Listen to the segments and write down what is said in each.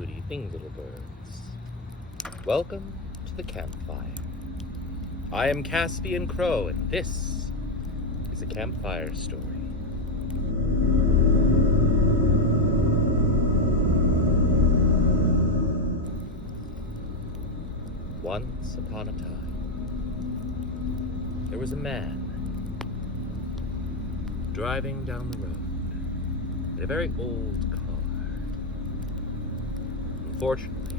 Good evening, little birds. Welcome to the Campfire. I am Caspian Crow, and this is a campfire story. Once upon a time, there was a man driving down the road in a very old car. Unfortunately,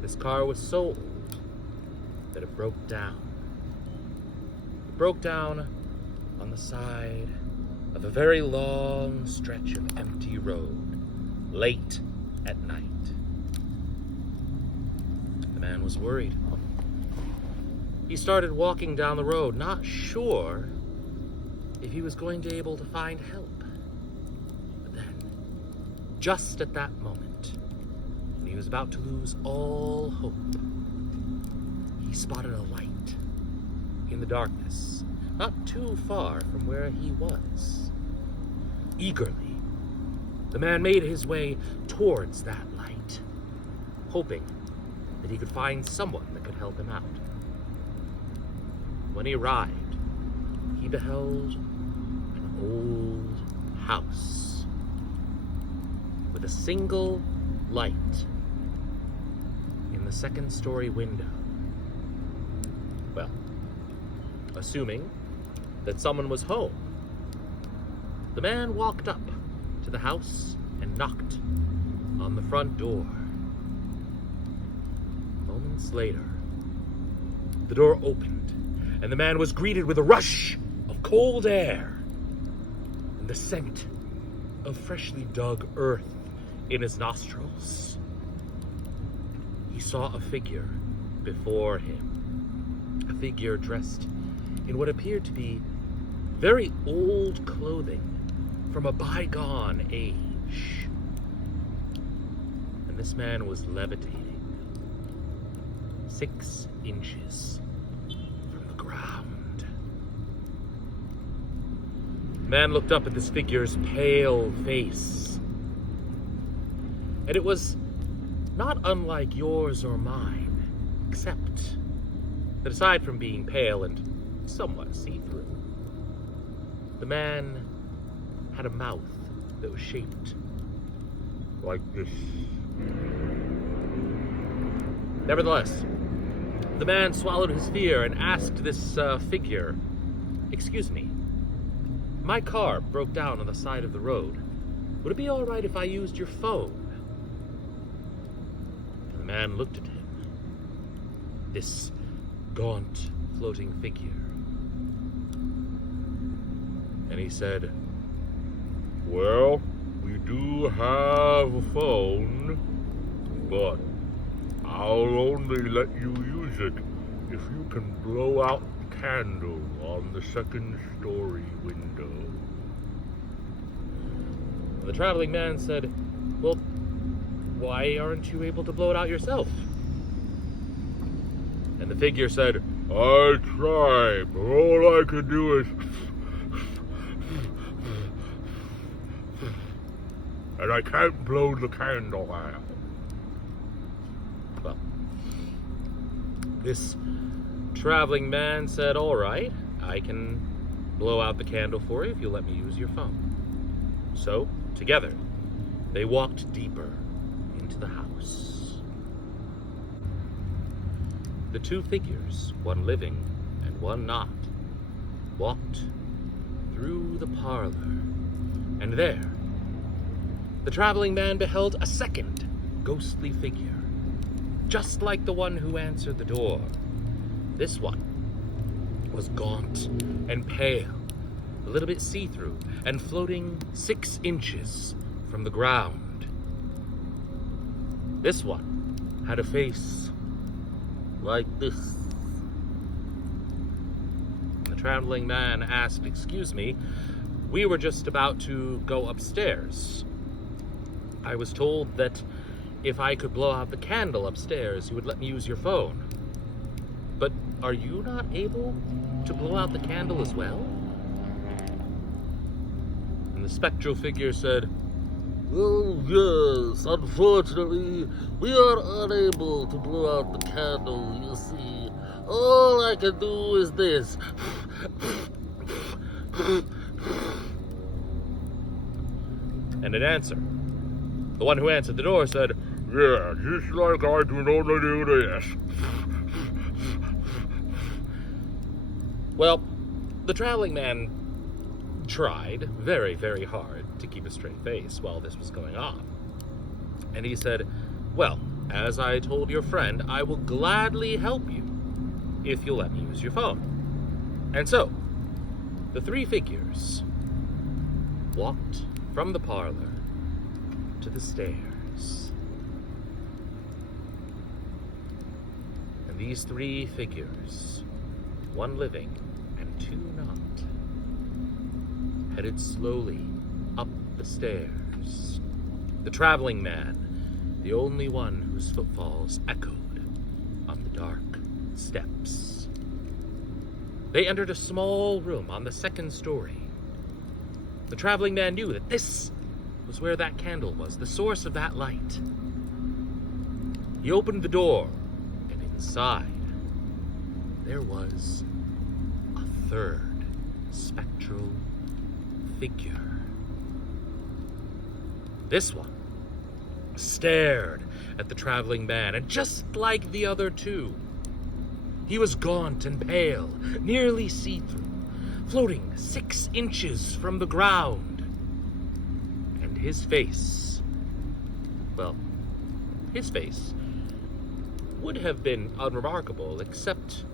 this car was so old that it broke down. It broke down on the side of a very long stretch of empty road, late at night. The man was worried. He started walking down the road, not sure if he was going to be able to find help. But then, just at that moment, when he was about to lose all hope, he spotted a light in the darkness, not too far from where he was. Eagerly, the man made his way towards that light, hoping that he could find someone that could help him out. When he arrived, he beheld an old house with a single light in the second-story window. Well, assuming that someone was home, the man walked up to the house and knocked on the front door. Moments later, the door opened, and the man was greeted with a rush of cold air and the scent of freshly dug earth in his nostrils. He saw a figure before him, a figure dressed in what appeared to be very old clothing from a bygone age. And this man was levitating 6 inches from the ground. The man looked up at this figure's pale face, and it was not unlike yours or mine, except that aside from being pale and somewhat see-through, the man had a mouth that was shaped like this. Nevertheless, the man swallowed his fear and asked this figure, "Excuse me, my car broke down on the side of the road. Would it be all right if I used your phone?" And the man looked at him, this gaunt, floating figure, and he said, "Well, we do have a phone, but I'll only let you use it if you can blow out the candle on the second-story window." The traveling man said, "Well, why aren't you able to blow it out yourself?" And the figure said, "I tried, but all I could do is... and I can't blow the candle out." Well, this traveling man said, "All right, I can blow out the candle for you if you let me use your phone." So, together, they walked deeper into the house. The two figures, one living and one not, walked through the parlor, and there, the traveling man beheld a second ghostly figure, just like the one who answered the door. This one was gaunt and pale, a little bit see-through, and floating 6 inches from the ground. This one had a face like this. The traveling man asked, "Excuse me, we were just about to go upstairs. I was told that if I could blow out the candle upstairs, you would let me use your phone. But are you not able to blow out the candle as well?" And the spectral figure said, Oh, yes. Unfortunately, we are unable to blow out the candle, you see. All I can do is this. And an answer. The one who answered the door said, Yeah, just like I do normally do this. Well, the traveling man tried very, very hard to keep a straight face while this was going on. And he said, well, as I told your friend, I will gladly help you if you'll let me use your phone. And so, the three figures walked from the parlor to the stairs. And these three figures, one living and two not, headed slowly up the stairs. The traveling man, the only one whose footfalls echoed on the dark steps. They entered a small room on the second story. The traveling man knew that this was where that candle was, the source of that light. He opened the door, and inside there was a third spectral figure. This one stared at the traveling man, and just like the other two, he was gaunt and pale, nearly see-through, floating 6 inches from the ground. And his face, well, his face would have been unremarkable, except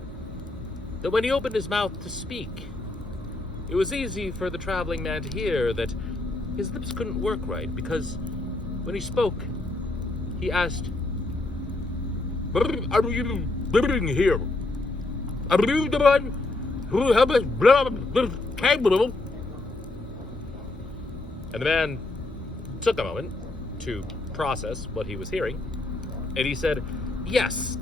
that when he opened his mouth to speak, it was easy for the traveling man to hear that his lips couldn't work right, because when he spoke, he asked, What are you doing here? Are you the one who helped us blow up the candle? and the man took a moment to process what he was hearing, and he said, yes,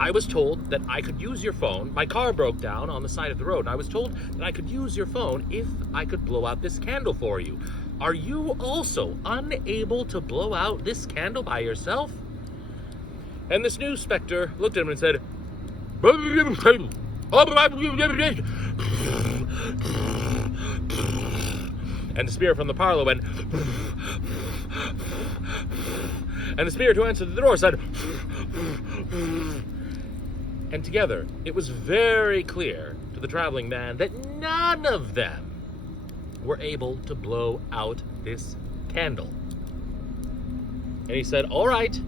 I was told that I could use your phone. My car broke down on the side of the road, and I was told that I could use your phone if I could blow out this candle for you. Are you also unable to blow out this candle by yourself? And this new specter looked at him and said, and the spirit from the parlor went, and the spirit who answered the door said, and together it was very clear to the traveling man that none of them were able to blow out this candle. And he said, all right,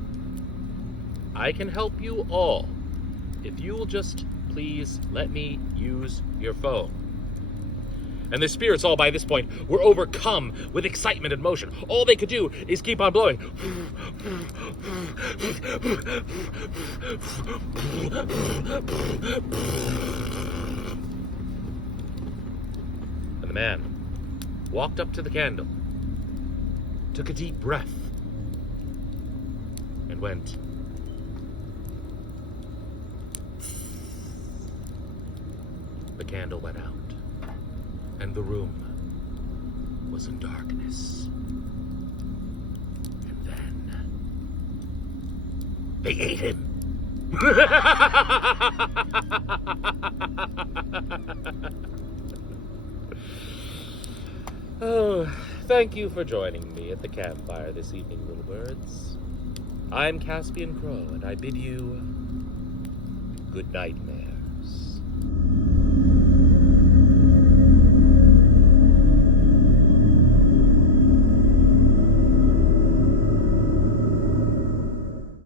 I can help you all if you will just please let me use your phone. And the spirits all by this point were overcome with excitement and motion. All they could do is keep on blowing. And the man walked up to the candle, took a deep breath, and went, the candle went out, and the room was in darkness. And then they ate him. Oh, thank you for joining me at the campfire this evening, little birds. I'm Caspian Crow, and I bid you good nightmares.